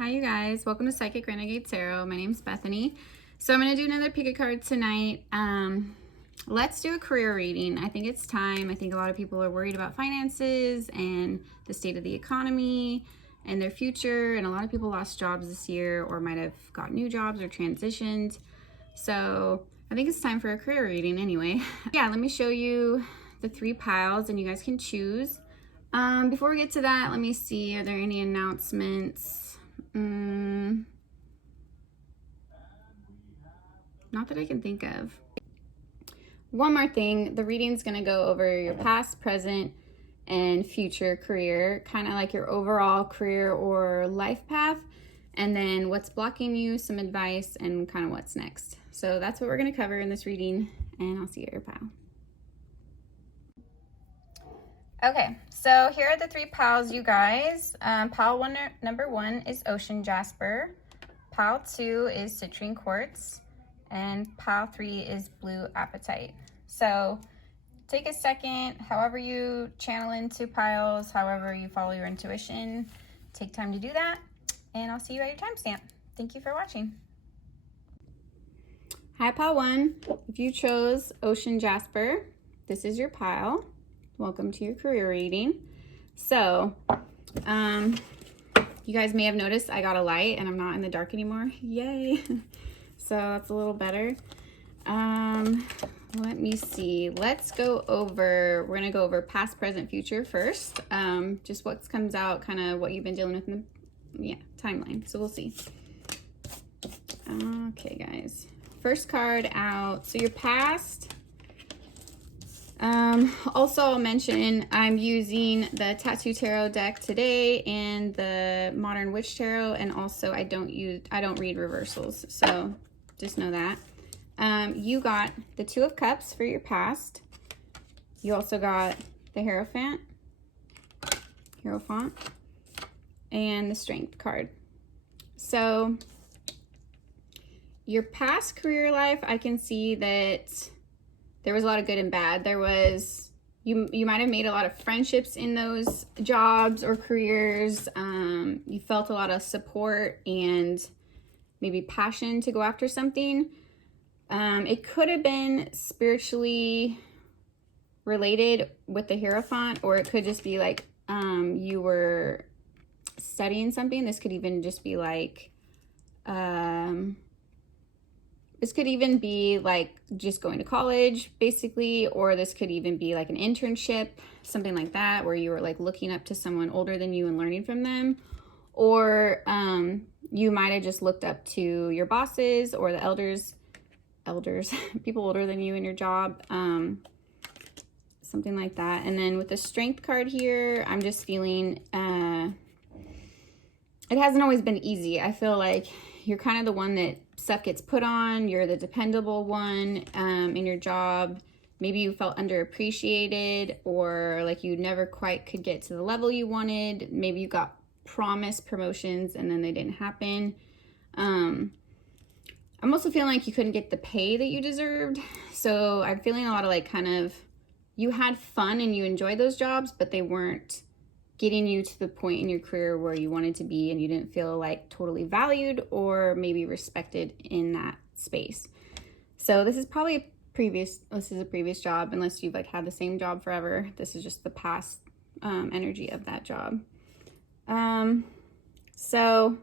Hi you guys, welcome to Psychic Renegade Tarot. My name's Bethany. So I'm going to do another pick a card tonight. Let's do a career reading. I think it's time. I think a lot of people are worried about finances and the state of the economy and their future, and a lot of people lost jobs this year or might have got new jobs or transitioned. So I think it's time for a career reading anyway. Yeah, let me show you the 3 piles and you guys can choose. Before we get to that, let me see, are there any announcements? Not that I can think of. One more thing, the reading's going to go over your past, present, and future career, kind of like your overall career or life path, and then what's blocking you, some advice, and kind of what's next. So that's what we're going to cover in this reading, and I'll see you at your pile. Okay, so here are the 3 piles, you guys. Pile number 1 is Ocean Jasper. Pile 2 is Citrine Quartz. And pile 3 is Blue Apatite. So take a second, however you channel into piles, however you follow your intuition, take time to do that. And I'll see you at your timestamp. Thank you for watching. Hi, pile 1. If you chose Ocean Jasper, this is your pile. Welcome to your career reading. So, you guys may have noticed I got a light and I'm not in the dark anymore. Yay! So that's a little better. Let me see. Let's go over, we're gonna go over past, present, future first. Just what comes out, kind of what you've been dealing with in the timeline. So we'll see. Okay, guys. First card out. So your past. Also I'll mention I'm using the Tattoo Tarot deck today and the Modern Witch Tarot, and also I don't read reversals, so just know that. You got the 2 of Cups for your past. You also got the Hierophant, and the Strength card. So your past career life, I can see that there was a lot of good and bad. There was, you might have made a lot of friendships in those jobs or careers. You felt a lot of support and maybe passion to go after something. It could have been spiritually related with the Hierophant, or it could just be like you were studying something. This could even just be like, this could even be like just going to college, basically, or this could even be like an internship, something like that, where you were like looking up to someone older than you and learning from them. Or you might have just looked up to your bosses or the elders, people older than you in your job, something like that. And then with the Strength card here, I'm just feeling it hasn't always been easy. I feel like you're kind of the one that stuff gets put on. You're the dependable one in your job. Maybe you felt underappreciated, or like you never quite could get to the level you wanted. Maybe you got promised promotions and then they didn't happen. I'm also feeling like you couldn't get the pay that you deserved. So I'm feeling a lot of like kind of, you had fun and you enjoyed those jobs, but they weren't getting you to the point in your career where you wanted to be, and you didn't feel like totally valued or maybe respected in that space. So this is probably a previous job, unless you've like had the same job forever. This is just the past energy of that job. So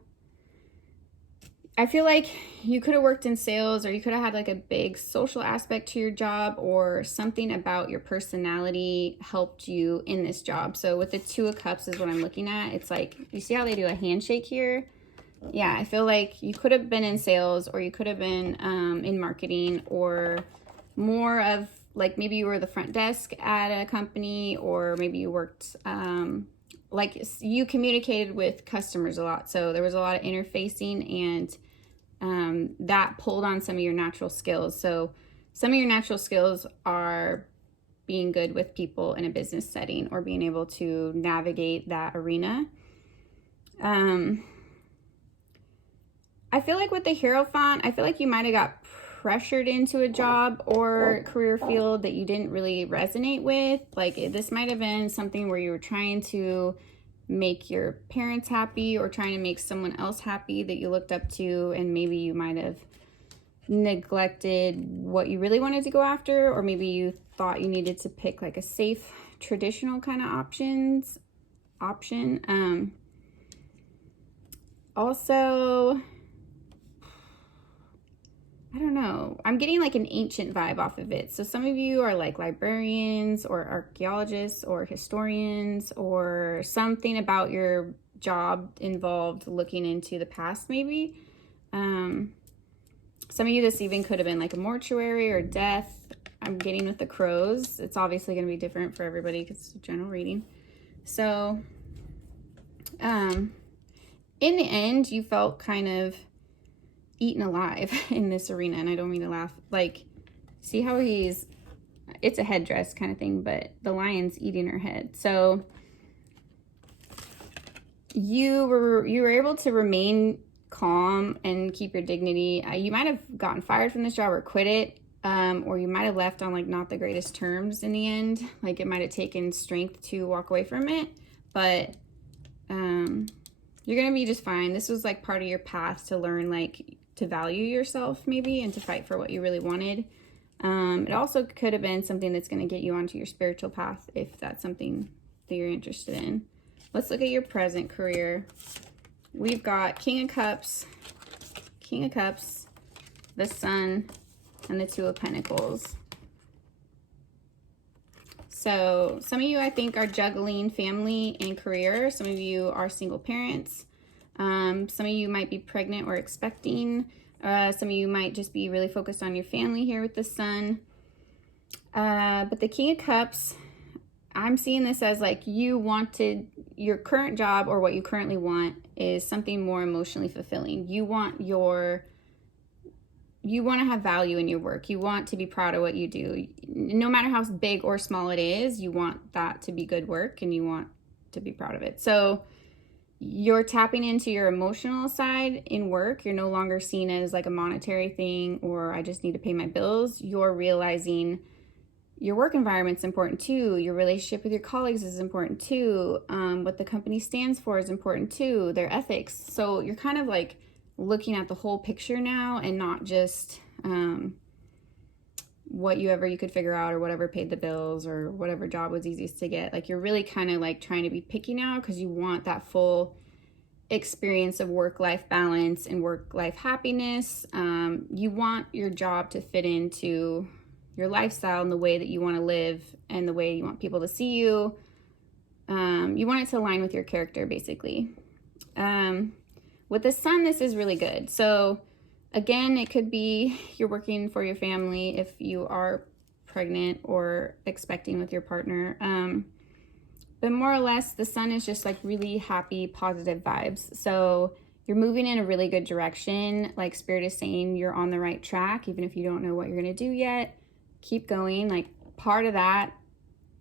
I feel like you could have worked in sales, or you could have had like a big social aspect to your job, or something about your personality helped you in this job. So with the 2 of Cups is what I'm looking at. It's like, you see how they do a handshake here? Yeah, I feel like you could have been in sales, or you could have been in marketing, or more of like maybe you were the front desk at a company, or maybe you worked like you communicated with customers a lot. So there was a lot of interfacing, and that pulled on some of your natural skills. So some of your natural skills are being good with people in a business setting, or being able to navigate that arena. I feel like with the Hierophant, I feel like you might have got pressured into a job or career field that you didn't really resonate with. Like this might have been something where you were trying to make your parents happy or trying to make someone else happy that you looked up to, and maybe you might have neglected what you really wanted to go after, or maybe you thought you needed to pick like a safe traditional kind of option. Also, I don't know, I'm getting like an ancient vibe off of it. So some of you are like librarians or archaeologists or historians, or something about your job involved looking into the past maybe. Some of you, this even could have been like a mortuary or death. I'm getting with the crows. It's obviously going to be different for everybody because it's a general reading. So, in the end, you felt kind of eaten alive in this arena. And I don't mean to laugh. Like, see how it's a headdress kind of thing, but the lion's eating her head. So you were able to remain calm and keep your dignity. You might have gotten fired from this job or quit it, or you might have left on like not the greatest terms in the end. Like it might have taken strength to walk away from it, but you're gonna be just fine. This was like part of your path to learn like to value yourself maybe, and to fight for what you really wanted. It also could have been something that's going to get you onto your spiritual path if that's something that you're interested in. Let's look at your present career. We've got King of Cups, the Sun, and the Two of Pentacles. So some of you, I think, are juggling family and career. Some of you are single parents. Some of you might be pregnant or expecting. Some of you might just be really focused on your family here with the Sun. But the King of Cups, I'm seeing this as like you wanted your current job, or what you currently want is something more emotionally fulfilling. You want to have value in your work. You want to be proud of what you do. No matter how big or small it is, you want that to be good work and you want to be proud of it. So you're tapping into your emotional side in work. You're no longer seen as like a monetary thing, or I just need to pay my bills. You're realizing your work environment's important too. Your relationship with your colleagues is important too. What the company stands for is important too. Their ethics. So you're kind of like looking at the whole picture now, and not just what you could figure out, or whatever paid the bills, or whatever job was easiest to get. Like you're really kind of like trying to be picky now, because you want that full experience of work-life balance and work-life happiness. You want your job to fit into your lifestyle and the way that you want to live and the way you want people to see you. You want it to align with your character, basically. With the Sun, this is really good. So again, it could be you're working for your family if you are pregnant or expecting with your partner. But more or less, the Sun is just like really happy, positive vibes. So you're moving in a really good direction. Like Spirit is saying, you're on the right track, even if you don't know what you're going to do yet. Keep going. Like part of that,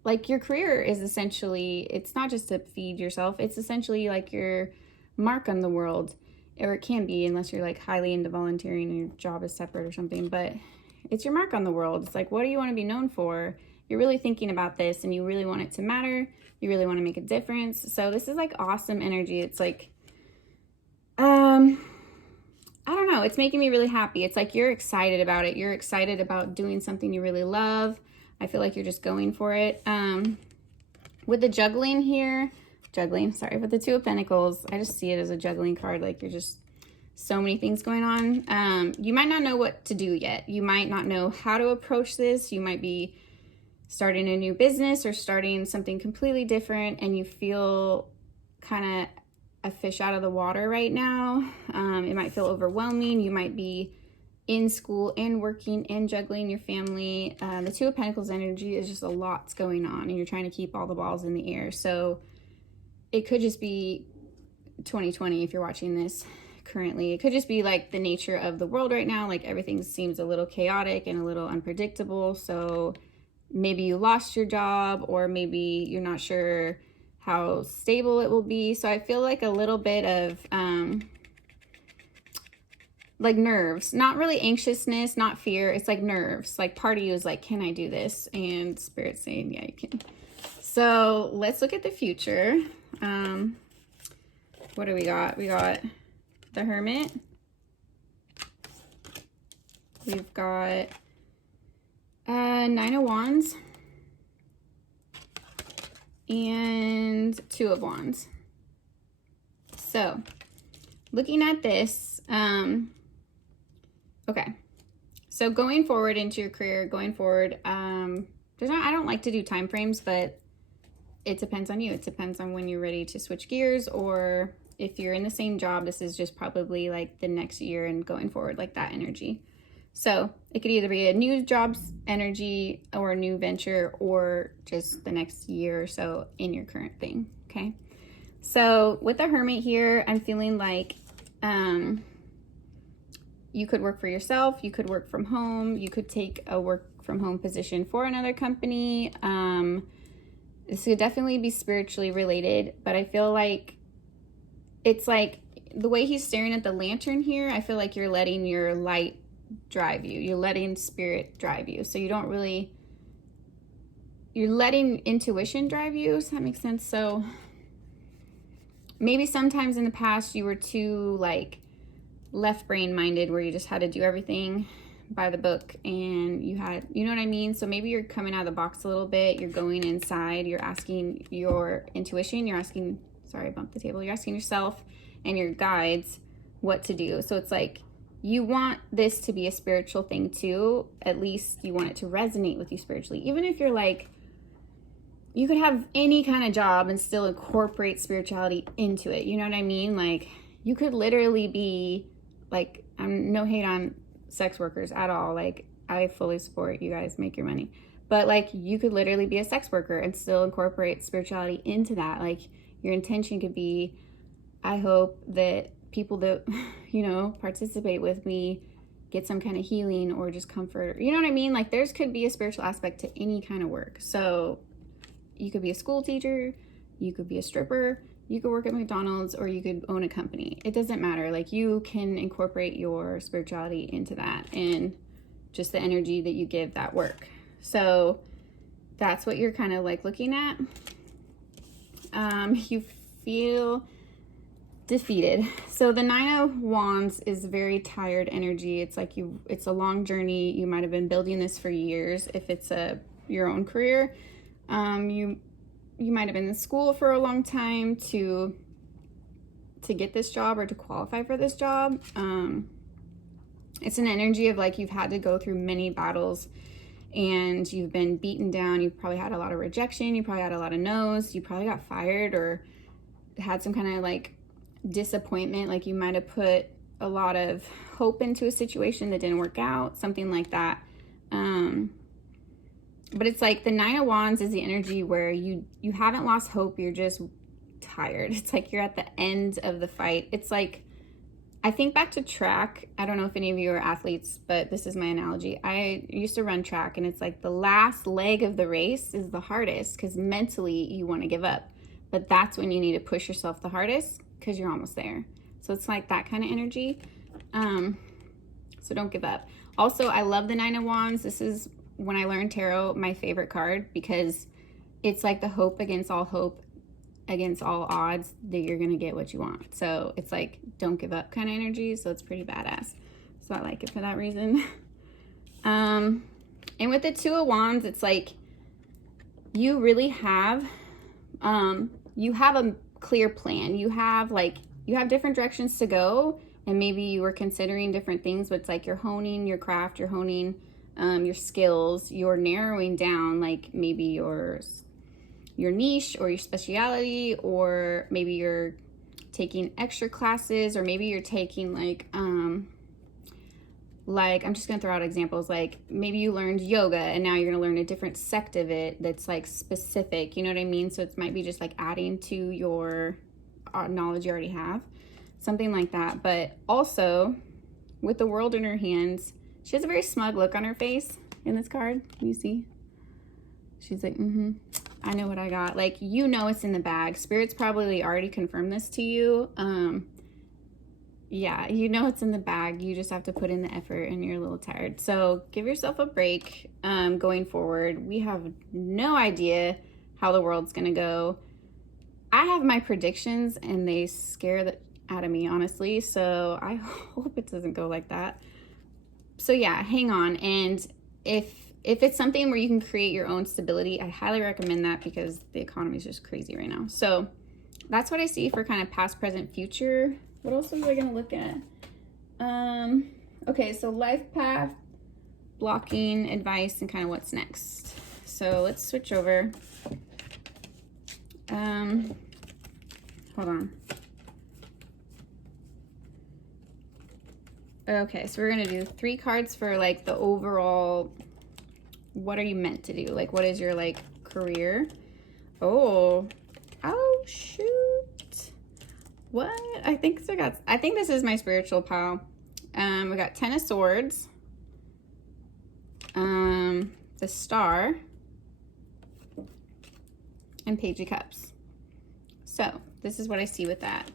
like your career is essentially, it's not just to feed yourself. It's essentially like your mark on the world, or it can be, unless you're like highly into volunteering and your job is separate or something, but it's your mark on the world. It's like, what do you want to be known for? You're really thinking about this and you really want it to matter. You really want to make a difference. So this is like awesome energy. It's like, I don't know. It's making me really happy. It's like you're excited about it. You're excited about doing something you really love. I feel like you're just going for it. With the juggling here, with the Two of Pentacles, I just see it as a juggling card. Like you're just so many things going on. You might not know what to do yet. You might not know how to approach this. You might be starting a new business or starting something completely different, and you feel kind of a fish out of the water right now. It might feel overwhelming. You might be in school and working and juggling your family. The Two of Pentacles energy is just a lot's going on, and you're trying to keep all the balls in the air. So it could just be 2020 if you're watching this currently. It could just be like the nature of the world right now. Like everything seems a little chaotic and a little unpredictable. So maybe you lost your job, or maybe you're not sure how stable it will be. So I feel like a little bit of like nerves, not really anxiousness, not fear. It's like nerves. Like part of you is like, can I do this? And Spirit's saying, yeah, you can. So let's look at the future. what do we got? We got the Hermit. We've got Nine of Wands and Two of Wands. So looking at this, okay. So going forward into your career, going forward, I don't like to do time frames, but it depends on you. It depends on when you're ready to switch gears, or if you're in the same job, this is just probably like the next year and going forward, like that energy. So it could either be a new jobs energy or a new venture, or just the next year or so in your current thing, okay? So with the Hermit here, I'm feeling like you could work for yourself, you could work from home, you could take a work from home position for another company. This could definitely be spiritually related, but I feel like it's like the way he's staring at the lantern here, I feel like you're letting your light drive you. You're letting spirit drive you. So you don't really, you're letting intuition drive you. Does that make sense? So maybe sometimes in the past you were too like left brain minded, where you just had to do everything by the book, and you had, you know what I mean? So maybe you're coming out of the box a little bit. You're going inside. You're asking your intuition. You're asking, sorry, I bumped the table. You're asking yourself and your guides what to do. So it's like, you want this to be a spiritual thing too. At least you want it to resonate with you spiritually. Even if you're like, you could have any kind of job and still incorporate spirituality into it. You know what I mean? Like, you could literally be like, I'm no hate on sex workers at all. Like, I fully support you guys, make your money. But like, you could literally be a sex worker and still incorporate spirituality into that. Like, your intention could be, I hope that people that, you know, participate with me get some kind of healing or just comfort. You know what I mean? Like, there's could be a spiritual aspect to any kind of work. So you could be a school teacher, you could be a stripper, you could work at McDonald's, or you could own a company. It doesn't matter. Like, you can incorporate your spirituality into that and just the energy that you give that work. So that's what you're kind of like looking at. You feel defeated. So the Nine of Wands is very tired energy. It's like it's a long journey. You might have been building this for years. If it's your own career, you might have been in school for a long time to get this job or to qualify for this job. It's an energy of like, you've had to go through many battles and you've been beaten down. You've probably had a lot of rejection. You probably had a lot of no's. You probably got fired or had some kind of like disappointment. Like, you might have put a lot of hope into a situation that didn't work out, something like that. But it's like the Nine of Wands is the energy where you haven't lost hope. You're just tired. It's like you're at the end of the fight. It's like, I think back to track. I don't know if any of you are athletes, but this is my analogy. I used to run track, and it's like the last leg of the race is the hardest because mentally you want to give up. But that's when you need to push yourself the hardest because you're almost there. So it's like that kind of energy. So don't give up. Also, I love the Nine of Wands. This is, when I learned tarot, my favorite card, because it's like the hope against all odds that you're gonna get what you want. So it's like, don't give up kind of energy. So it's pretty badass. So I like it for that reason. And with the Two of Wands, it's like you really have a clear plan. You have different directions to go, and maybe you were considering different things, but it's like you're honing your craft, you're honing your skills, you're narrowing down like maybe your niche or your speciality, or maybe you're taking extra classes, or maybe you're taking like I'm just gonna throw out examples, like maybe you learned yoga and now you're gonna learn a different sect of it that's like specific, you know what I mean? So it might be just like adding to your knowledge you already have, something like that. But also with the World in her hands, she has a very smug look on her face in this card. Can you see? She's like, I know what I got. Like, you know it's in the bag. Spirit's probably already confirmed this to you. Yeah, you know it's in the bag. You just have to put in the effort, and you're a little tired. So give yourself a break going forward. We have no idea how the world's going to go. I have my predictions and they scare the out of me, honestly. So I hope it doesn't go like that. So yeah, hang on. And if it's something where you can create your own stability, I highly recommend that because the economy is just crazy right now. So that's what I see for kind of past, present, future. What else was I going to look at? Okay, so life path, blocking, advice, and kind of what's next. So let's switch over. Hold on. Okay, so we're gonna do 3 cards for like the overall, what are you meant to do? Like, what is your like career? Oh shoot. What? I think this is my spiritual pile. We got 10 of Swords, the Star, and Page of Cups. So this is what I see with that.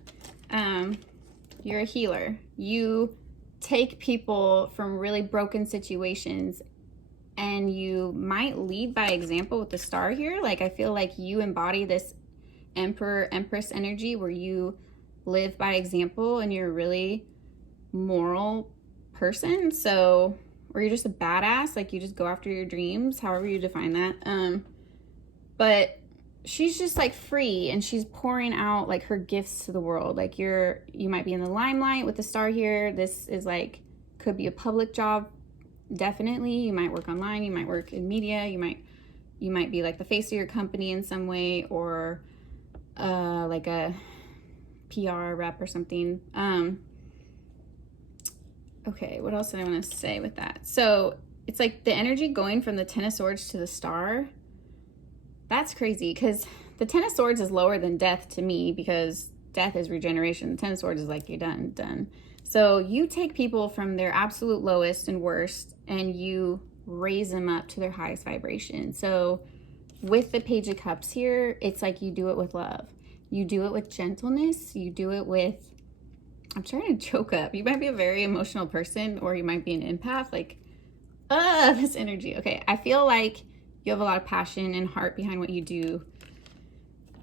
You're a healer. You take people from really broken situations and you might lead by example with the Star here. Like, I feel like you embody this Emperor, Empress energy where you live by example and you're a really moral person. So, or you're just a badass, like you just go after your dreams, however you define that. But she's just like free and she's pouring out like her gifts to the world. Like you might be in the limelight with the Star here. This is like, could be a public job. Definitely. You might work online, you might work in media, you might be like the face of your company in some way, or like a PR rep or something. Okay, what else did I want to say with that? So it's like the energy going from the 10 of Swords to the Star. That's crazy because the 10 of Swords is lower than death to me, because death is regeneration. The 10 of Swords is like, you're done. So you take people from their absolute lowest and worst and you raise them up to their highest vibration. So with the Page of Cups here, it's like you do it with love. You do it with gentleness. You do it with, I'm trying to choke up. You might be a very emotional person or you might be an empath. Like, this energy. Okay, I feel like you have a lot of passion and heart behind what you do.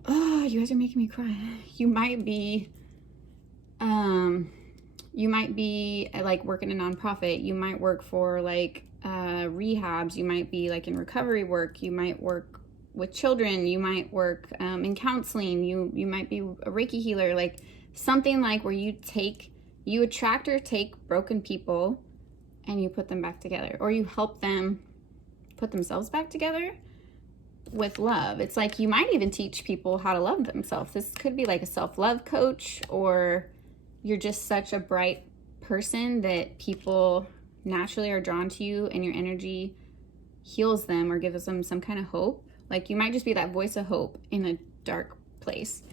Oh, you guys are making me cry. You might be like working a nonprofit. You might work for like rehabs. You might be like in recovery work. You might work with children. You might work in counseling. You might be a Reiki healer. Like something like where you attract or take broken people and you put them back together, or you help them put themselves back together with love. It's like you might even teach people how to love themselves. This could be like a self-love coach, or you're just such a bright person that people naturally are drawn to you and your energy heals them or gives them some kind of hope. Like you might just be that voice of hope in a dark place.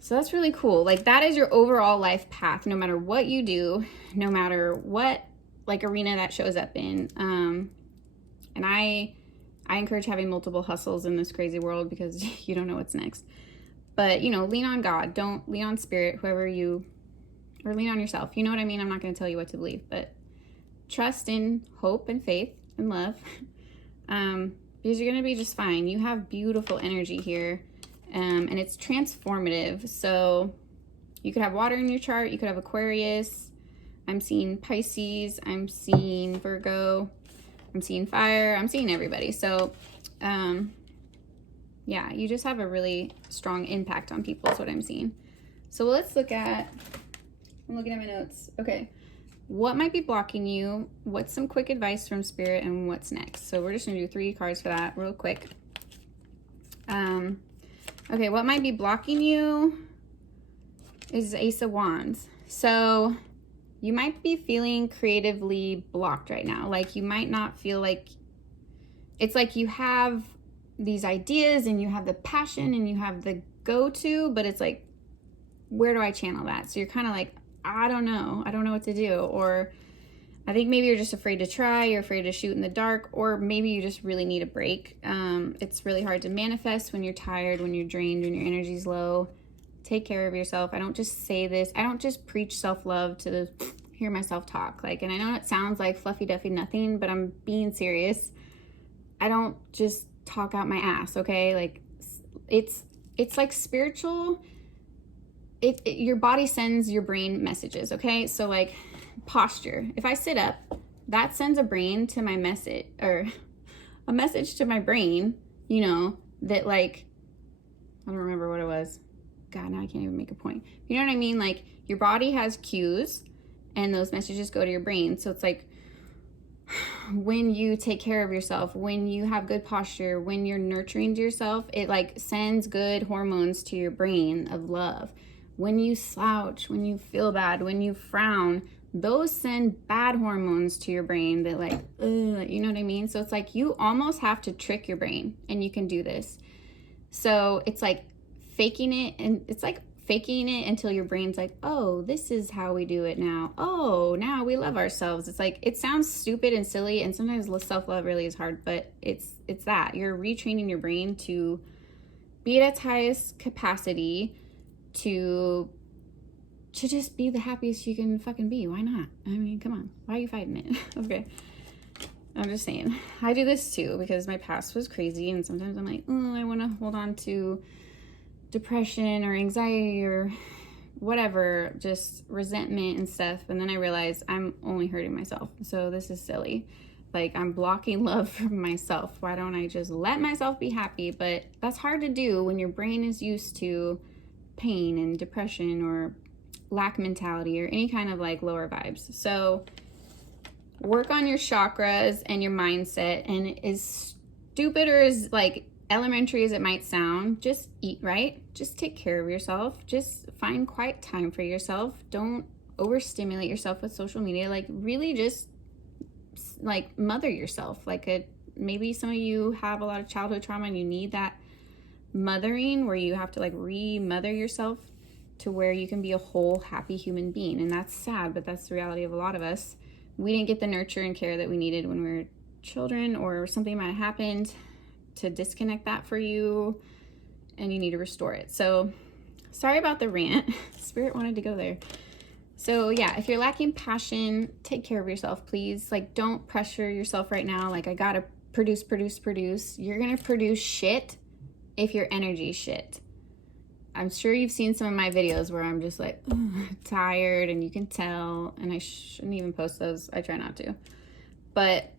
So that's really cool. Like that is your overall life path, no matter what you do, no matter what like arena that shows up in. And I encourage having multiple hustles in this crazy world because you don't know what's next. But, you know, lean on God. Don't lean on spirit, whoever you, or lean on yourself. You know what I mean? I'm not going to tell you what to believe, but trust in hope and faith and love. Because you're going to be just fine. You have beautiful energy here. And it's transformative. So you could have water in your chart. You could have Aquarius. I'm seeing Pisces. I'm seeing Virgo. I'm seeing fire. I'm seeing everybody. So, yeah, you just have a really strong impact on people is what I'm seeing. So let's look at, I'm looking at my notes. Okay. What might be blocking you? What's some quick advice from Spirit, and what's next? So we're just going to do 3 cards for that real quick. Okay, what might be blocking you is Ace of Wands. So you might be feeling creatively blocked right now. Like you might not feel like, it's like you have these ideas and you have the passion and you have the go-to, but it's like, where do I channel that? So you're kind of like, I don't know what to do. Or I think maybe you're just afraid to try, you're afraid to shoot in the dark, or maybe you just really need a break. It's really hard to manifest when you're tired, when you're drained, when your energy's low. Take care of yourself. I don't just say this. I don't just preach self-love to hear myself talk. Like, and I know it sounds like fluffy duffy nothing, but I'm being serious. I don't just talk out my ass, okay? Like, it's it's like spiritual. Your body sends your brain messages, okay? So like posture. If I sit up, that sends a brain to my message, or a message to my brain, you know, that like, I don't remember what it was. God, now I can't even make a point. You know what I mean? Like your body has cues and those messages go to your brain. So it's like when you take care of yourself, when you have good posture, when you're nurturing to yourself, it like sends good hormones to your brain of love. When you slouch, when you feel bad, when you frown, those send bad hormones to your brain that like, you know what I mean? So it's like you almost have to trick your brain, and you can do this. So it's like faking it, and it's like faking it until your brain's like, oh, this is how we do it now. Oh, now we love ourselves. It's like, it sounds stupid and silly, and sometimes self-love really is hard, but it's that. You're retraining your brain to be at its highest capacity, to just be the happiest you can fucking be. Why not? I mean, come on. Why are you fighting it? Okay. I'm just saying. I do this too because my past was crazy, and sometimes I'm like, oh, I want to hold on to depression or anxiety or whatever, just resentment and stuff. And then I realize I'm only hurting myself. So this is silly. Like, I'm blocking love from myself. Why don't I just let myself be happy? But that's hard to do when your brain is used to pain and depression or lack mentality or any kind of like lower vibes. So work on your chakras and your mindset. And as stupid or as like elementary as it might sound, just eat right. Just take care of yourself. Just find quiet time for yourself. Don't overstimulate yourself with social media. Like, really just like mother yourself. Like, maybe some of you have a lot of childhood trauma and you need that mothering where you have to like re-mother yourself to where you can be a whole happy human being. And that's sad, but that's the reality of a lot of us. We didn't get the nurture and care that we needed when we were children, or something might have happened to disconnect that for you, and you need to restore it. So sorry about the rant. Spirit wanted to go there. So yeah, if you're lacking passion, take care of yourself, please. Like, don't pressure yourself right now. Like, I gotta produce. You're gonna produce shit if your energy is shit. I'm sure you've seen some of my videos where I'm just like tired, and you can tell, and I shouldn't even post those. I try not to. But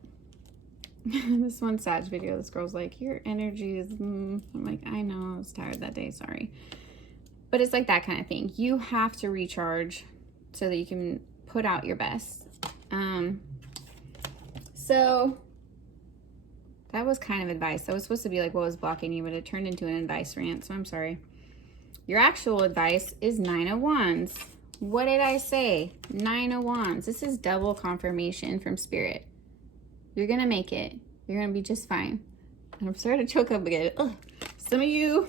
this one Sag video, this girl's like, your energy is, I'm like, I know, I was tired that day, sorry. But it's like that kind of thing. You have to recharge so that you can put out your best. So that was kind of advice. That was supposed to be like what was blocking you, but it turned into an advice rant, so I'm sorry. Your actual advice is 9 of Wands. What did I say? 9 of Wands. This is double confirmation from Spirit. You're going to make it. You're going to be just fine. And I'm starting to choke up again. Ugh. Some of you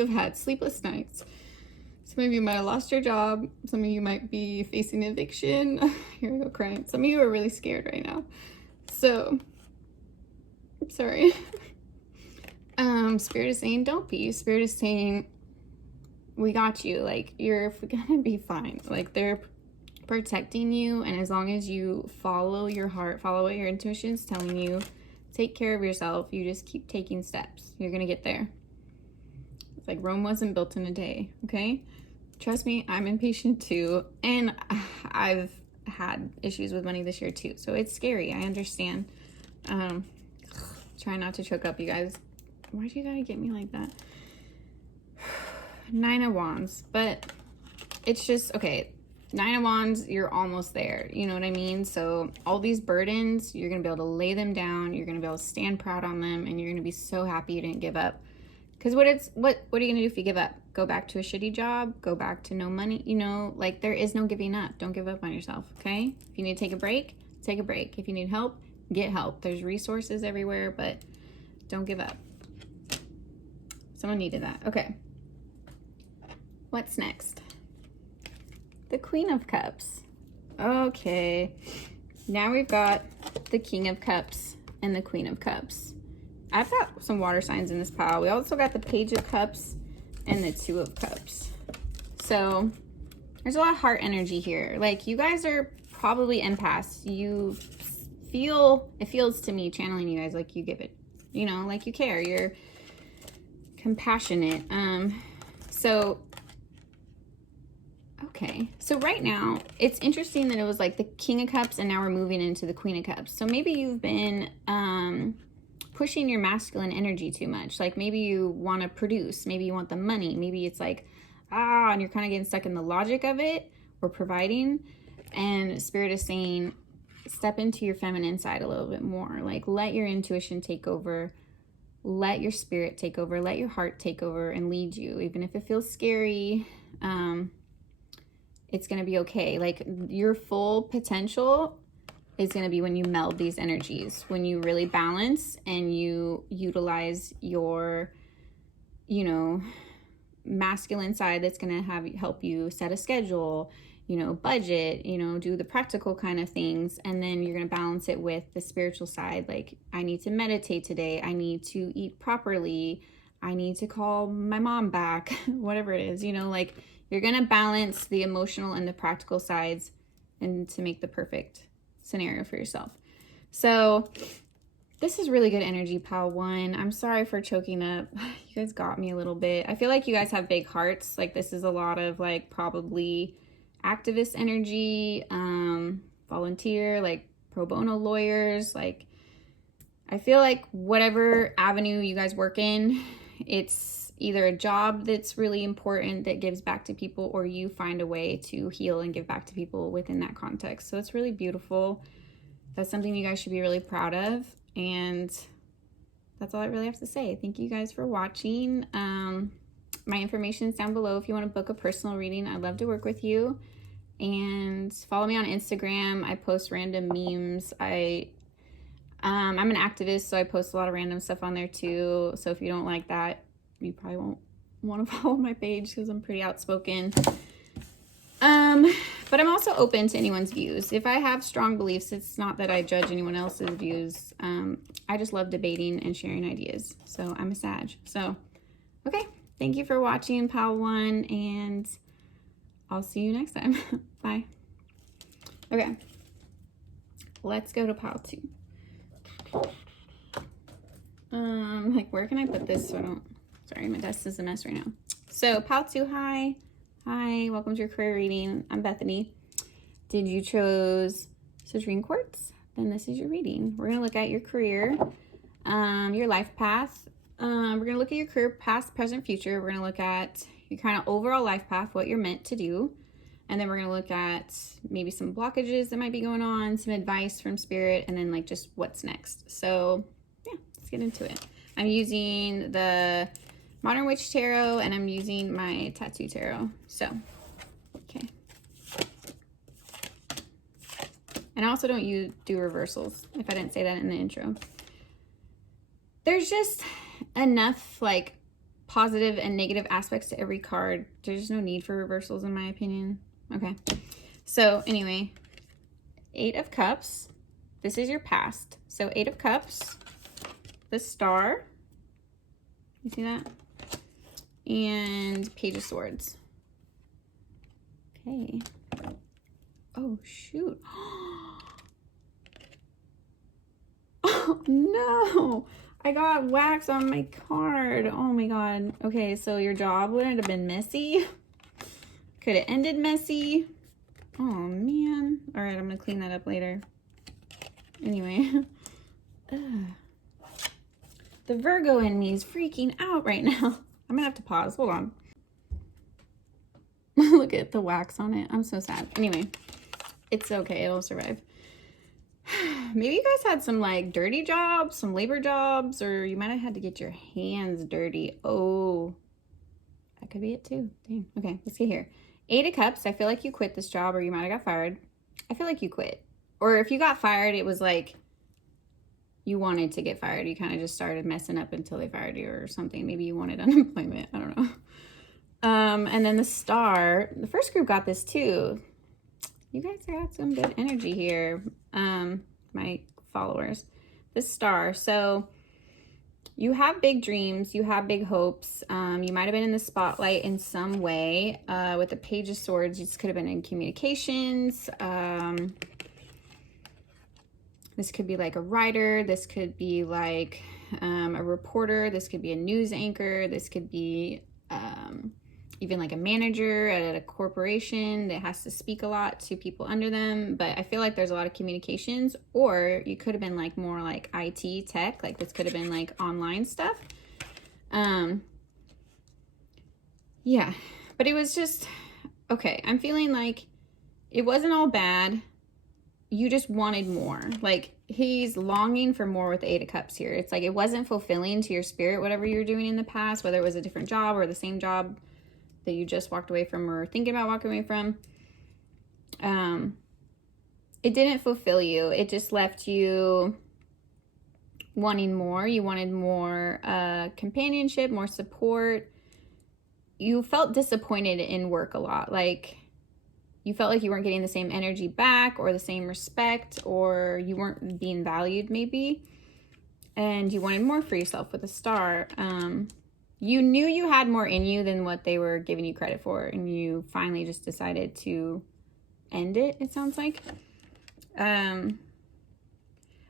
have had sleepless nights. Some of you might have lost your job. Some of you might be facing eviction. Here I go crying. Some of you are really scared right now. So, I'm sorry. Spirit is saying, don't be. Spirit is saying, we got you. Like, you're gonna be fine. Like, they're protecting you, and as long as you follow your heart, follow what your intuition is telling you, take care of yourself, you just keep taking steps, you're gonna get there. It's like Rome wasn't built in a day, okay? Trust me, I'm impatient too, and I've had issues with money this year too, so it's scary. I understand. Try not to choke up, you guys. Why do you gotta get me like that? 9 of Wands, but it's just, okay, 9 of Wands, you're almost there, you know what I mean? So all these burdens, you're gonna be able to lay them down, you're gonna be able to stand proud on them, and you're gonna be so happy you didn't give up. Because what are you gonna do if you give up? Go back to a shitty job? Go back to no money? You know, like, there is no giving up. Don't give up on yourself, okay? If you need to take a break, take a break. If you need help, get help. There's resources everywhere, but don't give up. Someone needed that. Okay. What's next? The Queen of Cups. Okay. Now we've got the King of Cups and the Queen of Cups. I've got some water signs in this pile. We also got the Page of Cups and the Two of Cups. So there's a lot of heart energy here. Like, you guys are probably empaths. You feel, it feels to me, channeling you guys, like you give it, you know, like you care. compassionate. Okay, so right now, it's interesting that it was like the King of Cups and now we're moving into the Queen of Cups. So maybe you've been pushing your masculine energy too much. Like maybe you want to produce, maybe you want the money, maybe it's like, and you're kind of getting stuck in the logic of it or providing. And Spirit is saying, step into your feminine side a little bit more. Like let your intuition take over, let your spirit take over, let your heart take over and lead you. Even if it feels scary, it's going to be okay. Like your full potential is going to be when you meld these energies, when you really balance and you utilize your, you know, masculine side that's going to help you set a schedule, you know, budget, you know, do the practical kind of things. And then you're going to balance it with the spiritual side. Like I need to meditate today. I need to eat properly. I need to call my mom back, whatever it is, you know, like you're going to balance the emotional and the practical sides and to make the perfect scenario for yourself. So this is really good energy, Pile 1. I'm sorry for choking up. You guys got me a little bit. I feel like you guys have big hearts. Like this is a lot of like probably activist energy, volunteer, like pro bono lawyers. Like I feel like whatever avenue you guys work in, it's either a job that's really important that gives back to people, or you find a way to heal and give back to people within that context. So it's really beautiful. That's something you guys should be really proud of. And that's all I really have to say. Thank you guys for watching. My information is down below if you want to book a personal reading. I'd love to work with you. And follow me on Instagram. I post random memes. I'm an activist, so I post a lot of random stuff on there too. So if you don't like that, you probably won't want to follow my page because I'm pretty outspoken. But I'm also open to anyone's views. If I have strong beliefs, it's not that I judge anyone else's views. I just love debating and sharing ideas. So I'm a Sag. So, okay. Thank you for watching, Pile 1, and I'll see you next time. Bye. Okay. Let's go to Pile 2. Like, where can I put this so I don't... Sorry, my desk is a mess right now. So, Pile 2, hi. Hi, welcome to your career reading. I'm Bethany. Did you choose Citrine Quartz? Then this is your reading. We're going to look at your career, your life path. We're going to look at your career past, present, future. We're going to look at your kind of overall life path, what you're meant to do. And then we're going to look at maybe some blockages that might be going on, some advice from Spirit, and then like just what's next. So, yeah, let's get into it. I'm using the Modern Witch Tarot, and I'm using my Tattoo Tarot. So, okay. And I also don't do reversals, if I didn't say that in the intro. There's just enough, like, positive and negative aspects to every card. There's no need for reversals, in my opinion. Okay. So, anyway, 8 of Cups. This is your past. So, 8 of Cups. The Star. You see that? And Page of Swords. Okay. Oh, shoot. Oh, no. I got wax on my card. Oh, my God. Okay, so your job wouldn't have been messy. Could have ended messy. Oh, man. All right, I'm going to clean that up later. Anyway. The Virgo in me is freaking out right now. I'm gonna have to pause. Hold on. Look at the wax on it. I'm so sad. Anyway, it's okay. It'll survive. Maybe you guys had some like dirty jobs, some labor jobs, or you might have had to get your hands dirty. Oh, that could be it too. Dang. Okay, let's get here. 8 of Cups. I feel like you quit this job, or you might have got fired. I feel like you quit. Or if you got fired, it was like you wanted to get fired. You kind of just started messing up until they fired you or something. Maybe you wanted unemployment. I don't know. And then the Star. The first group got this too. You guys got some good energy here, my followers. The Star. So you have big dreams. You have big hopes. You might have been in the spotlight in some way. With the Page of Swords, you just could have been in communications. This could be like a writer. This could be like a reporter. This could be a news anchor. This could be even like a manager at a corporation that has to speak a lot to people under them. But I feel like there's a lot of communications, or you could have been like more like IT tech, like this could have been like online stuff. Yeah, but it was just, okay, I'm feeling like it wasn't all bad. You just wanted more. Like, he's longing for more with the Eight of Cups here. It's like it wasn't fulfilling to your spirit, whatever you were doing in the past, whether it was a different job or the same job that you just walked away from or thinking about walking away from. It didn't fulfill you. It just left you wanting more. You wanted more companionship, more support. You felt disappointed in work a lot. Like, you felt like you weren't getting the same energy back or the same respect, or you weren't being valued maybe. And you wanted more for yourself with a star. You knew you had more in you than what they were giving you credit for, and you finally just decided to end it, it sounds like. I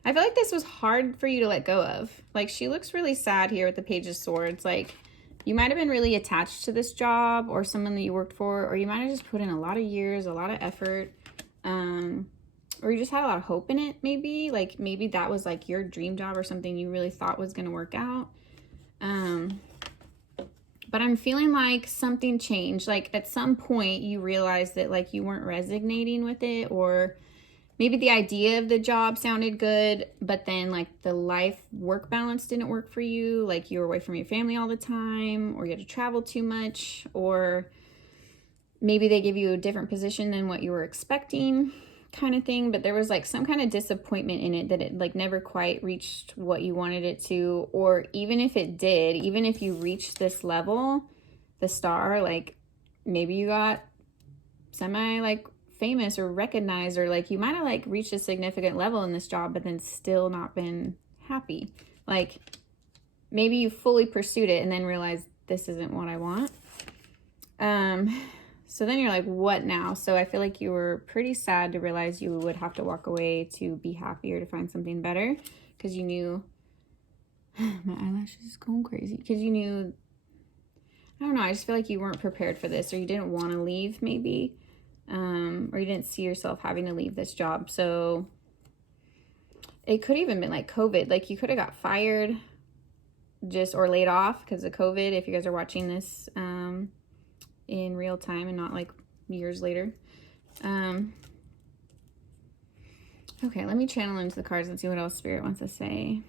feel like this was hard for you to let go of. Like, she looks really sad here with the Page of Swords. Like, you might have been really attached to this job or someone that you worked for, or you might have just put in a lot of years, a lot of effort, or you just had a lot of hope in it, maybe. Like, maybe that was like your dream job or something you really thought was going to work out. But I'm feeling like something changed. Like, at some point you realized that like you weren't resonating with it, or maybe the idea of the job sounded good, but then like the life work balance didn't work for you. Like, you were away from your family all the time, or you had to travel too much, or maybe they give you a different position than what you were expecting, kind of thing. But there was like some kind of disappointment in it, that it like never quite reached what you wanted it to. Or even if it did, even if you reached this level, the star, like maybe you got semi like famous or recognized, or like you might have like reached a significant level in this job but then still not been happy. Like, maybe you fully pursued it and then realized this isn't what I want. So then you're like, what now? So I feel like you were pretty sad to realize you would have to walk away to be happy or to find something better, because you knew my eyelashes is going crazy, because you knew, I don't know, I just feel like you weren't prepared for this, or you didn't want to leave maybe. Or you didn't see yourself having to leave this job. So it could even been like COVID. Like, you could have got fired just, or laid off because of COVID, if you guys are watching this in real time and not like years later. Okay, let me channel into the cards and see what else Spirit wants to say.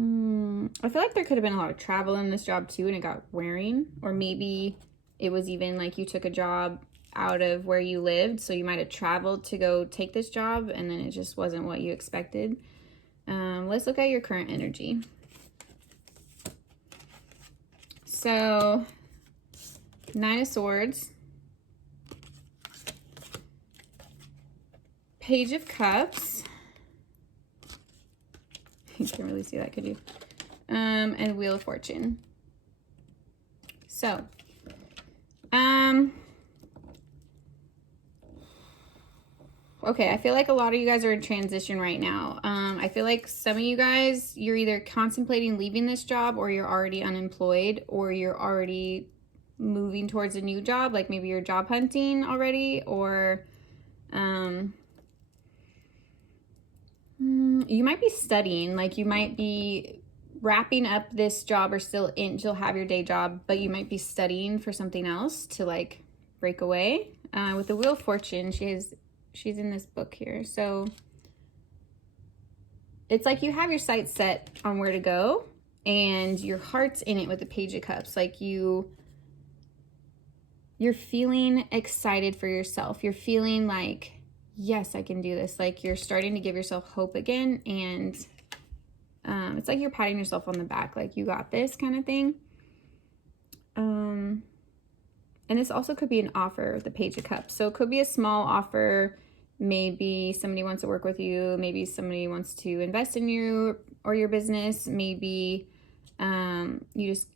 I feel like there could have been a lot of travel in this job too, and it got wearing. Or maybe it was even like you took a job out of where you lived, so you might have traveled to go take this job, and then it just wasn't what you expected. Let's look at your current energy. So, Nine of Swords, Page of Cups. You can't really see that, could you? And Wheel of Fortune. So, okay, I feel like a lot of you guys are in transition right now. I feel like some of you guys, you're either contemplating leaving this job, or you're already unemployed, or you're already moving towards a new job. Like, maybe you're job hunting already, or you might be studying. Like, you might be wrapping up this job, or still have your day job, but you might be studying for something else to like break away. With the Wheel of Fortune, she's in this book here. So it's like you have your sights set on where to go, and your heart's in it with the Page of Cups. Like, you're feeling excited for yourself. You're feeling like, yes, I can do this. Like, you're starting to give yourself hope again, and it's like you're patting yourself on the back, like, you got this kind of thing. And this also could be an offer, the Page of Cups. So it could be a small offer. Maybe somebody wants to work with you. Maybe somebody wants to invest in you or your business. Maybe you just,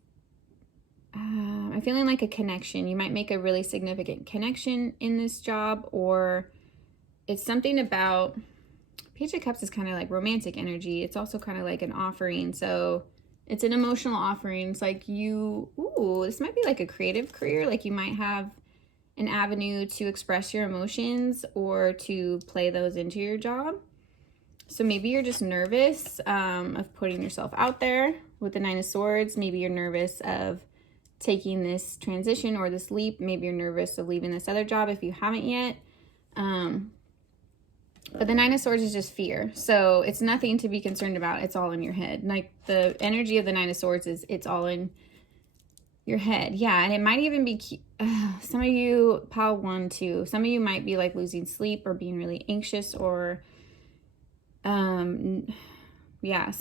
I'm feeling like a connection. You might make a really significant connection in this job, or it's something about, Page of Cups is kind of like romantic energy. It's also kind of like an offering. So It's an emotional offering. It's like this might be like a creative career. Like you might have an avenue to express your emotions or to play those into your job. So maybe you're just nervous of putting yourself out there with the Nine of Swords. Maybe you're nervous of taking this transition or this leap. Maybe you're nervous of leaving this other job if you haven't yet. But the Nine of Swords is just fear. So it's nothing to be concerned about. It's all in your head. Like the energy of the Nine of Swords is it's all in your head. Yeah. And it might even be some of you, pile 1, 2, some of you might be like losing sleep or being really anxious or some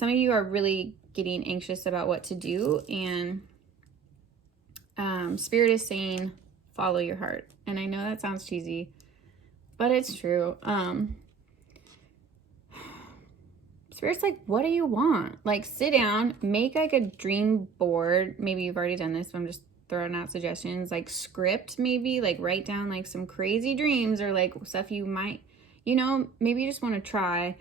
of you are really getting anxious about what to do. And Spirit is saying, follow your heart. And I know that sounds cheesy, but it's true. Spirit's like, what do you want? Like, sit down, make like a dream board. Maybe you've already done this, but I'm just throwing out suggestions. Like script, maybe like write down like some crazy dreams or like stuff you might, maybe you just want to try.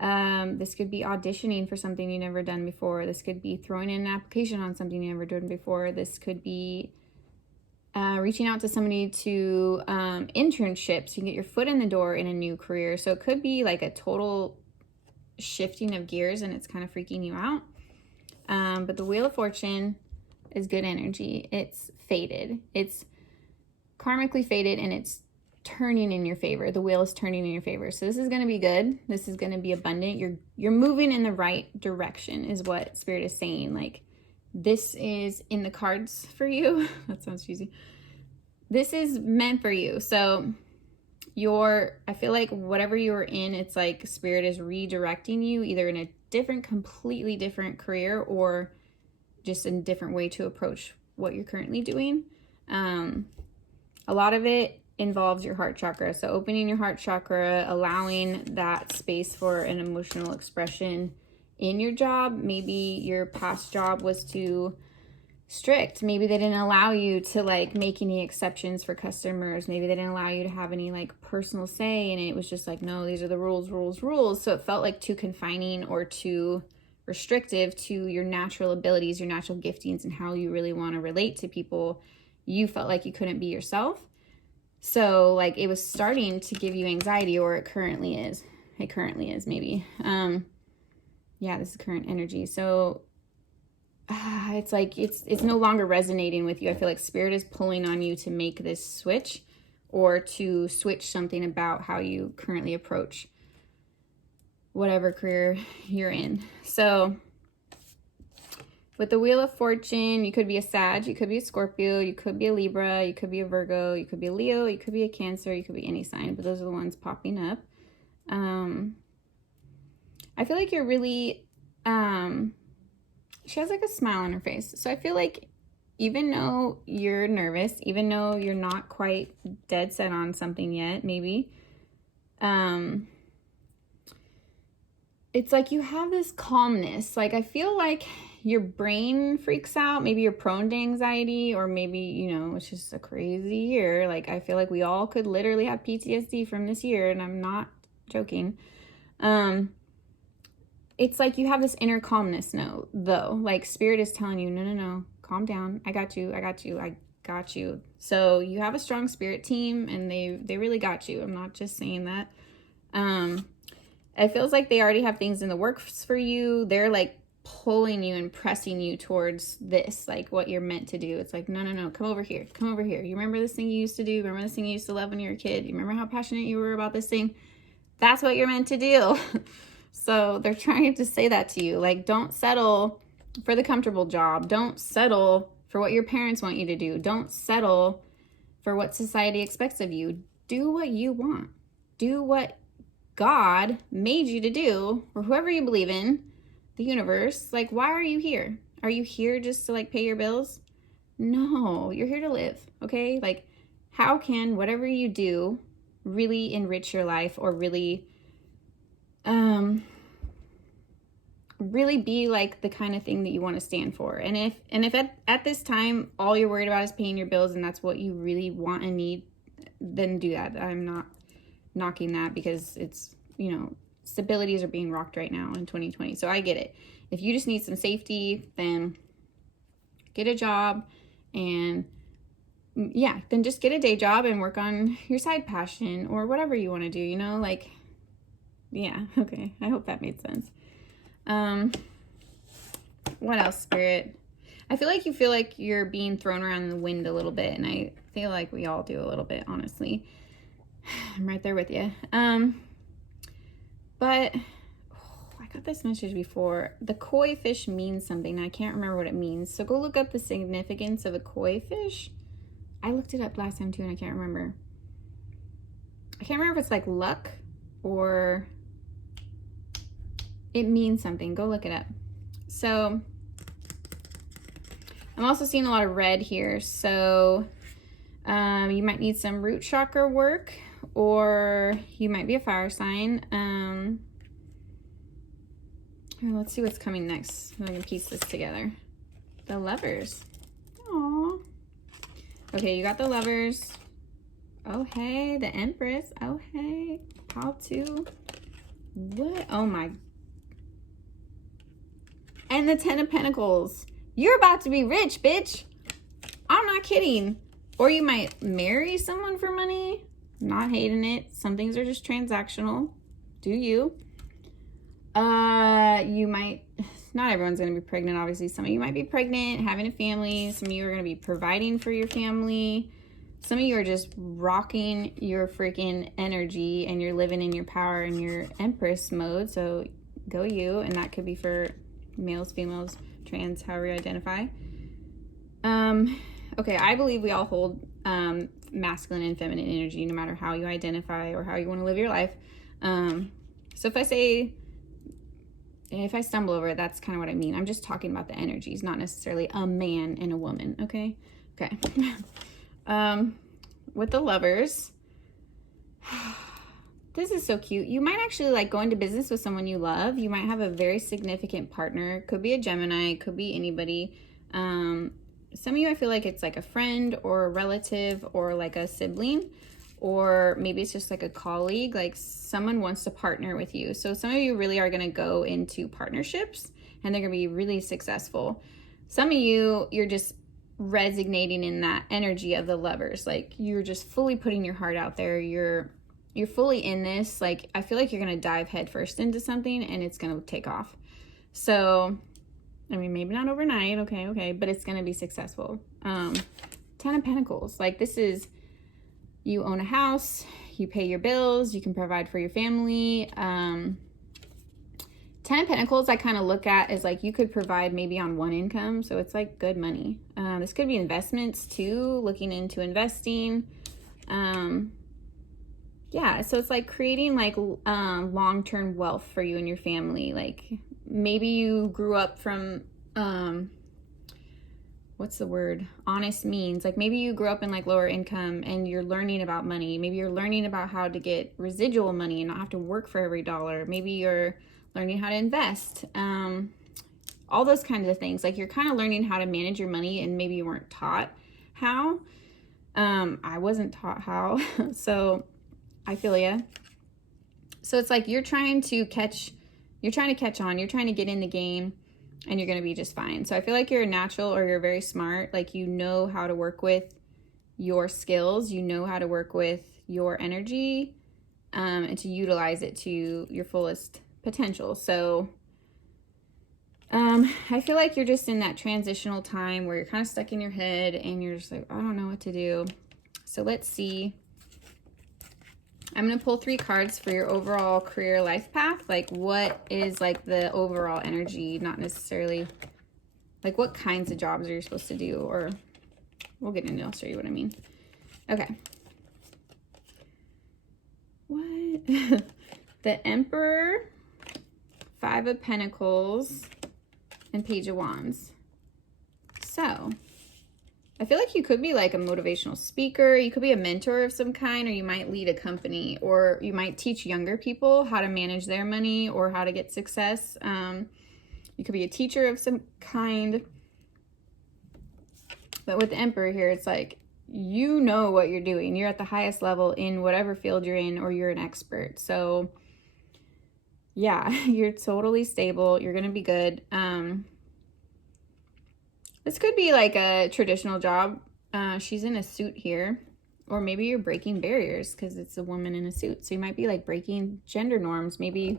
This could be auditioning for something you've never done before. This could be throwing in an application on something you've never done before. This could be reaching out to somebody to internships. You can get your foot in the door in a new career. So it could be like a total shifting of gears and it's kind of freaking you out. But the Wheel of Fortune is good energy. It's fated. It's karmically fated and it's turning in your favor. The wheel is turning in your favor. So this is going to be good. This is going to be abundant. You're moving in the right direction is what Spirit is saying. Like this is in the cards for you. That sounds cheesy. This is meant for you. So I feel like whatever you're in, it's like Spirit is redirecting you either in a completely different career or just a different way to approach what you're currently doing. A lot of it involves your heart chakra. So opening your heart chakra, allowing that space for an emotional expression in your job. Maybe your past job was too strict. Maybe they didn't allow you to like make any exceptions for customers. Maybe they didn't allow you to have any like personal say, and it was just like, no, these are the rules. So it felt like too confining or too restrictive to your natural abilities, your natural giftings, and how you really want to relate to people. You felt like you couldn't be yourself. So like it was starting to give you anxiety, or it currently is maybe. This is current energy. So it's like it's no longer resonating with you. I feel like Spirit is pulling on you to make this switch or to switch something about how you currently approach whatever career you're in. So with the Wheel of Fortune, you could be a Sag, you could be a Scorpio, you could be a Libra, you could be a Virgo, you could be a Leo, you could be a Cancer, you could be any sign, but those are the ones popping up. I feel like you're really, she has like a smile on her face. So I feel like even though you're nervous, even though you're not quite dead set on something yet, maybe, it's like you have this calmness. Like I feel like your brain freaks out. Maybe you're prone to anxiety, or maybe, it's just a crazy year. Like I feel like we all could literally have PTSD from this year, and I'm not joking. It's like you have this inner calmness though. Like Spirit is telling you, no, calm down. I got you. So you have a strong spirit team, and they really got you. I'm not just saying that. It feels like they already have things in the works for you. They're like pulling you and pressing you towards this, like what you're meant to do. It's like, no, come over here. You remember this thing you used to do? Remember this thing you used to love when you were a kid? You remember how passionate you were about this thing? That's what you're meant to do. So they're trying to say that to you. Like, don't settle for the comfortable job. Don't settle for what your parents want you to do. Don't settle for what society expects of you. Do what you want. Do what God made you to do, or whoever you believe in, the universe. Like, why are you here? Are you here just to like pay your bills? No, you're here to live. Okay. Like, how can whatever you do really enrich your life, or really be like the kind of thing that you want to stand for? And if at this time all you're worried about is paying your bills, and that's what you really want and need, then do that. I'm not knocking that, because it's, stabilities are being rocked right now in 2020. So I get it. If you just need some safety, then get a job, and yeah, then just get a day job and work on your side passion or whatever you want to do, you know, like, yeah, okay. I hope that made sense. What else, Spirit? I feel like you're being thrown around in the wind a little bit, and I feel like we all do a little bit, honestly. I'm right there with you. But I got this message before. The koi fish means something. I can't remember what it means. So go look up the significance of a koi fish. I looked it up last time too, and I can't remember. I can't remember if it's like luck or it means something. Go look it up. So I'm also seeing a lot of red here. So you might need some root chakra work, or you might be a fire sign. Let's see what's coming next. I'm gonna piece this together. The Lovers. Aww. Okay, you got the Lovers. Oh, hey, the Empress. Oh, hey, how to? What? Oh my. And the Ten of Pentacles. You're about to be rich, bitch. I'm not kidding. Or you might marry someone for money. Not hating it. Some things are just transactional. Do you? You might, not everyone's going to be pregnant, obviously. Some of you might be pregnant, having a family. Some of you are going to be providing for your family. Some of you are just rocking your freaking energy, and you're living in your power in your Empress mode. So go you. And that could be for males, females, trans, however you identify. Okay, I believe we all hold masculine and feminine energy, no matter how you identify or how you want to live your life. So if I stumble over it, that's kind of what I mean. I'm just talking about the energies, not necessarily a man and a woman, okay? Okay. With the Lovers, this is so cute. You might actually like go into business with someone you love. You might have a very significant partner. Could be a Gemini, could be anybody. Some of you, I feel like it's like a friend or a relative or like a sibling, or maybe it's just like a colleague, like someone wants to partner with you. So some of you really are going to go into partnerships, and they're going to be really successful. Some of you, you're just resonating in that energy of the Lovers. Like you're just fully putting your heart out there. You're fully in this. Like I feel like you're going to dive headfirst into something, and it's going to take off. So I mean, maybe not overnight, okay, but it's going to be successful. Ten of Pentacles, like this is, you own a house, you pay your bills, you can provide for your family. Ten of Pentacles, I kind of look at as like you could provide maybe on one income, so it's like good money. This could be investments too, looking into investing. Yeah, so it's like creating like long-term wealth for you and your family. Like maybe you grew up from what's the word, honest means. Like maybe you grew up in like lower income and you're learning about money. Maybe you're learning about how to get residual money and not have to work for every dollar. Maybe you're learning how to invest. All those kinds of things. Like you're kind of learning how to manage your money, and maybe you weren't taught how. I wasn't taught how. So I feel ya. So it's like you're trying to catch on, you're trying to get in the game, and you're going to be just fine. So I feel like you're a natural, or you're very smart. Like you know how to work with your skills, you know how to work with your energy, and to utilize it to your fullest potential. So I feel like you're just in that transitional time where you're kind of stuck in your head and you're just like, I don't know what to do. So let's see. I'm going to pull 3 cards for your overall career life path. Like what is like the overall energy, not necessarily like what kinds of jobs are you supposed to do, or we'll get into it. I'll show you what I mean. Okay. What? The Emperor, 5 of Pentacles, and Page of Wands. So I feel like you could be like a motivational speaker. You could be a mentor of some kind, or you might lead a company, or you might teach younger people how to manage their money or how to get success. You could be a teacher of some kind. But with the Emperor here, it's like, you know what you're doing. You're at the highest level in whatever field you're in, or you're an expert. So Yeah, you're totally stable. You're going to be good. This could be like a traditional job. She's in a suit here. Or maybe you're breaking barriers because it's a woman in a suit. So you might be like breaking gender norms. Maybe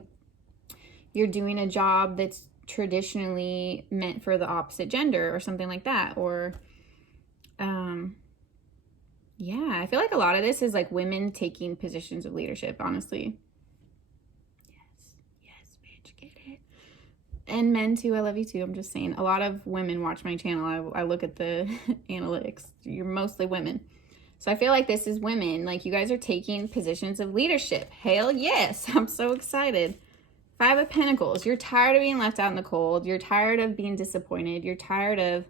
you're doing a job that's traditionally meant for the opposite gender or something like that. Or, yeah, I feel like a lot of this is like women taking positions of leadership, honestly. Yes, bitch, get it. And men too, I love you too. I'm just saying, a lot of women watch my channel. I look at the analytics. You're mostly women. So I feel like this is women. Like, you guys are taking positions of leadership. Hell yes. I'm so excited. 5 of Pentacles. You're tired of being left out in the cold. You're tired of being disappointed. You're tired of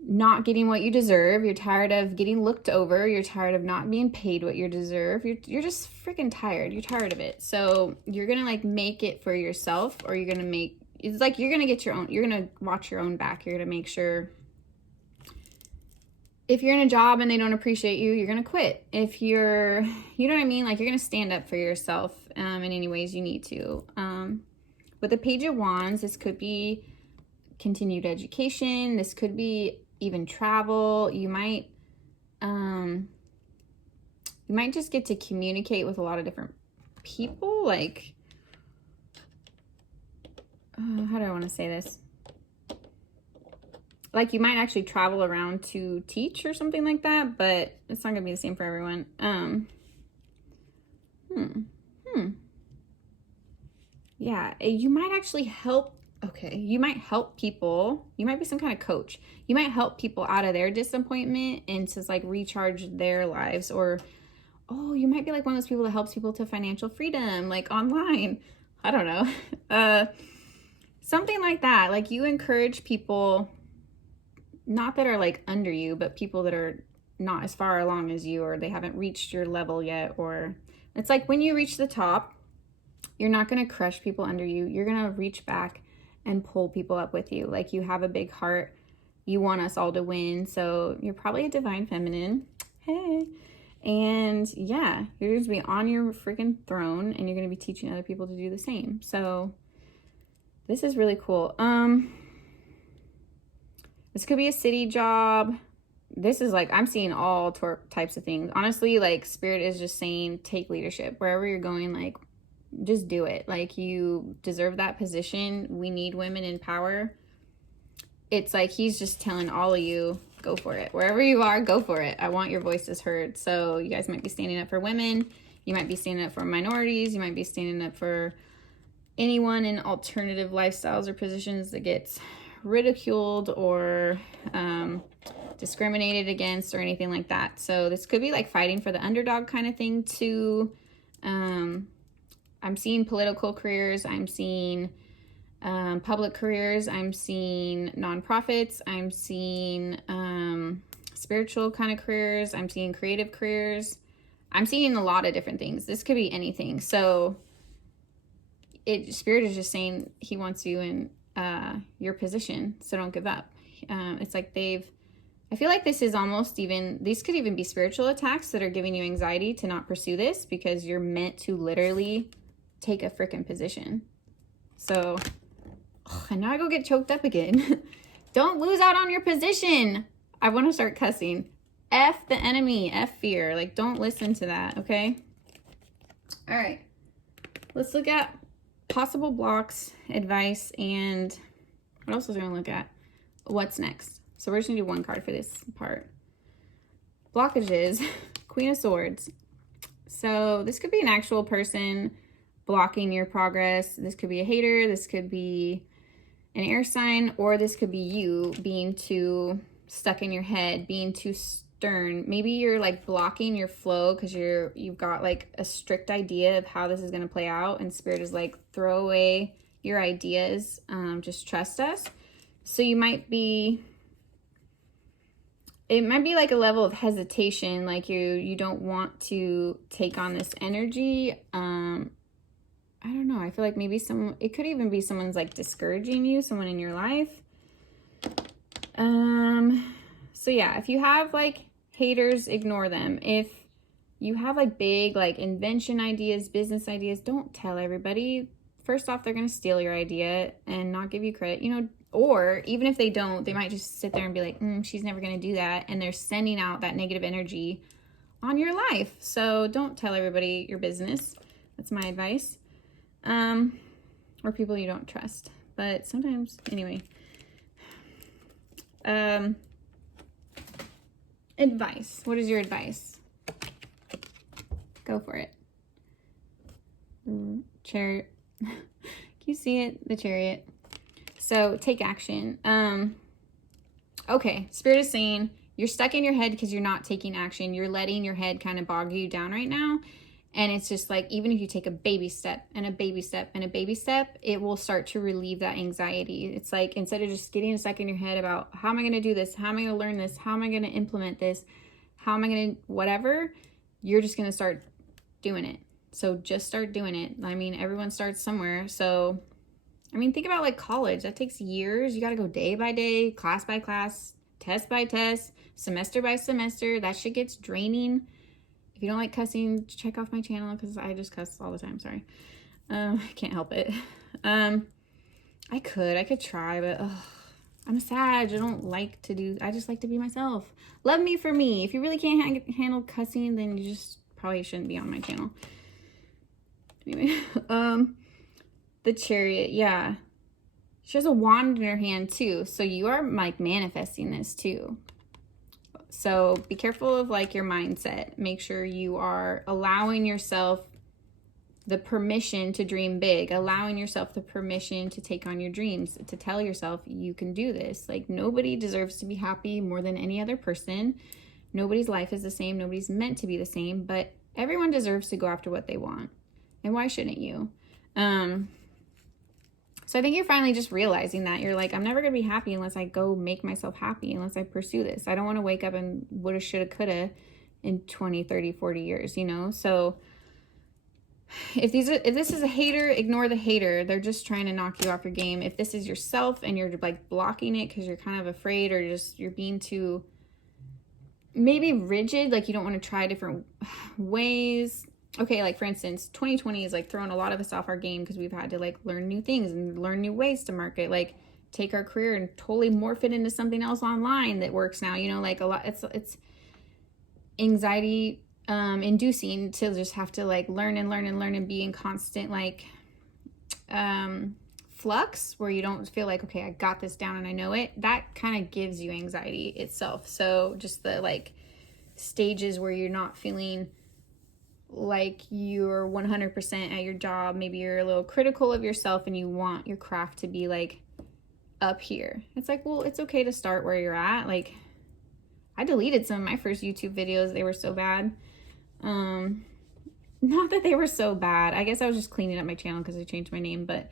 not getting what you deserve. You're tired of getting looked over. You're tired of not being paid what you deserve. You're just freaking tired. You're tired of it. So you're going to like make it for yourself, or you're going to make, it's like you're going to get your own, you're going to watch your own back. You're going to make sure if you're in a job and they don't appreciate you, you're going to quit. If you're, you know what I mean? Like, you're going to stand up for yourself in any ways you need to. With the Page of Wands, this could be continued education. This could be even travel. You might just get to communicate with a lot of different people. Like, how do I want to say this? Like, you might actually travel around to teach or something like that, but it's not gonna be the same for everyone. Yeah, you might actually help. Okay, you might help people. You might be some kind of coach. You might help people out of their disappointment and to like recharge their lives. Or, oh, you might be like one of those people that helps people to financial freedom, like online. I don't know. Something like that. Like, you encourage people, not that are like under you, but people that are not as far along as you, or they haven't reached your level yet. Or it's like when you reach the top, you're not going to crush people under you. You're going to reach back and pull people up with you. Like, you have a big heart. You want us all to win. So you're probably a divine feminine. Hey. And yeah, you're going to be on your freaking throne, and you're going to be teaching other people to do the same. So this is really cool. This could be a city job. This is like, I'm seeing all types of things. Honestly, like, Spirit is just saying, take leadership. Wherever you're going, like, just do it. Like, you deserve that position. We need women in power. It's like he's just telling all of you, go for it. Wherever you are, go for it. I want your voices heard. So you guys might be standing up for women. You might be standing up for minorities. You might be standing up for anyone in alternative lifestyles or positions that gets ridiculed or discriminated against or anything like that. So this could be like fighting for the underdog kind of thing too. I'm seeing political careers. I'm seeing public careers. I'm seeing nonprofits. I'm seeing spiritual kind of careers. I'm seeing creative careers. I'm seeing a lot of different things. This could be anything. So Spirit is just saying he wants you in your position, so don't give up. It's like I feel like this is almost even, these could even be spiritual attacks that are giving you anxiety to not pursue this, because you're meant to literally take a freaking position. So, and now I go get choked up again. Don't lose out on your position. I want to start cussing. F the enemy, F fear. Like, don't listen to that, okay? All right, let's look at possible blocks, advice, and what else was I going to look at? What's next? So we're just going to do one card for this part. Blockages, Queen of Swords. So this could be an actual person blocking your progress. This could be a hater. This could be an air sign, or this could be you being too stuck in your head, being too stern. Maybe you're like blocking your flow because you've got like a strict idea of how this is going to play out, and Spirit is like, throw away your ideas, just trust us. So you might be, it might be like a level of hesitation, like you don't want to take on this energy. I don't know. I feel like maybe it could even be someone's like discouraging you, someone in your life. So yeah, if you have like haters, ignore them. If you have like big like invention ideas, business ideas, don't tell everybody. First off, they're going to steal your idea and not give you credit, you know, or even if they don't, they might just sit there and be like, she's never going to do that. And they're sending out that negative energy on your life. So don't tell everybody your business. That's my advice. Or people you don't trust. But sometimes, anyway. Advice. What is your advice? Go for it. Chariot. Can you see it? The Chariot. So take action. Okay, Spirit is saying you're stuck in your head because you're not taking action. You're letting your head kind of bog you down right now. And it's just like, even if you take a baby step and a baby step and a baby step, it will start to relieve that anxiety. It's like, instead of just getting stuck in your head about how am I going to do this? How am I going to learn this? How am I going to implement this? How am I going to whatever? You're just going to start doing it. So just start doing it. I mean, everyone starts somewhere. So, I mean, think about like college. That takes years. You got to go day by day, class by class, test by test, semester by semester. That shit gets draining. If you don't like cussing, check off my channel because I just cuss all the time. Sorry. I can't help it. I could try, but I'm a Sag. I don't like to do, I just like to be myself. Love me for me. If you really can't handle cussing, then you just probably shouldn't be on my channel. Anyway, the Chariot, yeah. She has a wand in her hand too. So you are like manifesting this too. So be careful of like your mindset. Make sure you are allowing yourself the permission to dream big, allowing yourself the permission to take on your dreams, to tell yourself you can do this. Like nobody deserves to be happy more than any other person. Nobody's life is the same. Nobody's meant to be the same, but everyone deserves to go after what they want. And why shouldn't you? So I think you're finally just realizing that you're like, I'm never going to be happy unless I go make myself happy, unless I pursue this. I don't want to wake up and woulda, shoulda, coulda in 20, 30, 40 years, you know? So if this is a hater, ignore the hater. They're just trying to knock you off your game. If this is yourself and you're like blocking it because you're kind of afraid or just you're being too maybe rigid, like you don't want to try different ways. Okay, like for instance, 2020 is like throwing a lot of us off our game because we've had to like learn new things and learn new ways to market, like take our career and totally morph it into something else online that works now, you know, like a lot, it's anxiety inducing to just have to like learn and be in constant like flux where you don't feel like, okay, I got this down and I know it. That kind of gives you anxiety itself. So just the like stages where you're not feeling like you're 100% at your job, maybe you're a little critical of yourself and you want your craft to be like up here. It's like, well, it's okay to start where you're at. Like I deleted some of my first YouTube videos. They were so bad. Not that they were so bad. I guess I was just cleaning up my channel because I changed my name, but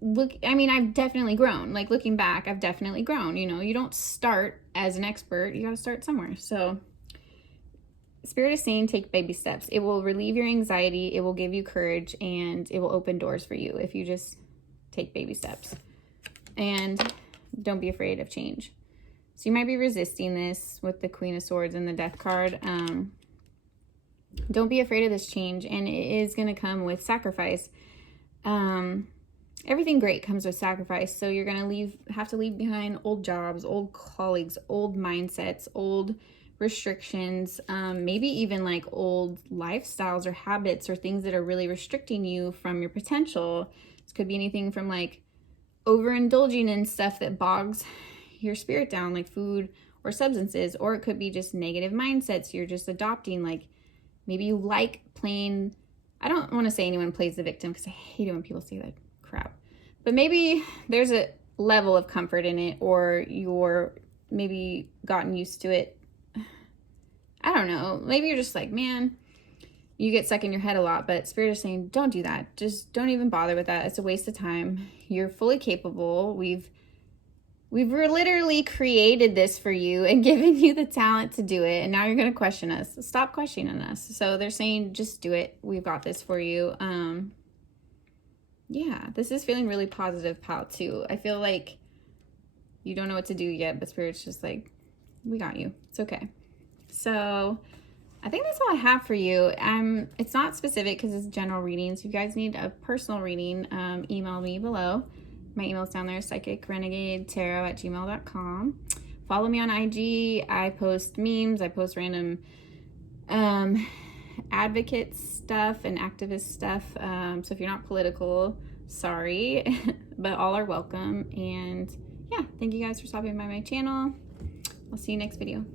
look, I mean, I've definitely grown. Like looking back, I've definitely grown. You know, you don't start as an expert. You got to start somewhere. So Spirit is saying take baby steps. It will relieve your anxiety. It will give you courage and it will open doors for you if you just take baby steps. And don't be afraid of change. So you might be resisting this with the Queen of Swords and the Death card. Don't be afraid of this change, and it is going to come with sacrifice. Everything great comes with sacrifice. So you're going to have to leave behind old jobs, old colleagues, old mindsets, old restrictions, maybe even like old lifestyles or habits or things that are really restricting you from your potential. This could be anything from like overindulging in stuff that bogs your spirit down, like food or substances, or it could be just negative mindsets you're just adopting. Like maybe you like playing, I don't want to say anyone plays the victim because I hate it when people say that crap, but maybe there's a level of comfort in it, or you're maybe gotten used to it. I don't know. Maybe you're just like, man, you get stuck in your head a lot, but Spirit is saying, don't do that. Just don't even bother with that. It's a waste of time. You're fully capable. We've literally created this for you and given you the talent to do it. And now you're going to question us. Stop questioning us. So they're saying, just do it. We've got this for you. Yeah, this is feeling really positive, pal, too. I feel like you don't know what to do yet, but Spirit's just like, we got you. It's okay. So I think that's all I have for you. It's not specific because it's general readings. If you guys need a personal reading, email me below. My email's down there, PsychicRenegadeTarot@gmail.com. Follow me on IG. I post memes. I post random advocate stuff and activist stuff. So if you're not political, sorry, but all are welcome. And yeah, thank you guys for stopping by my channel. I'll see you next video.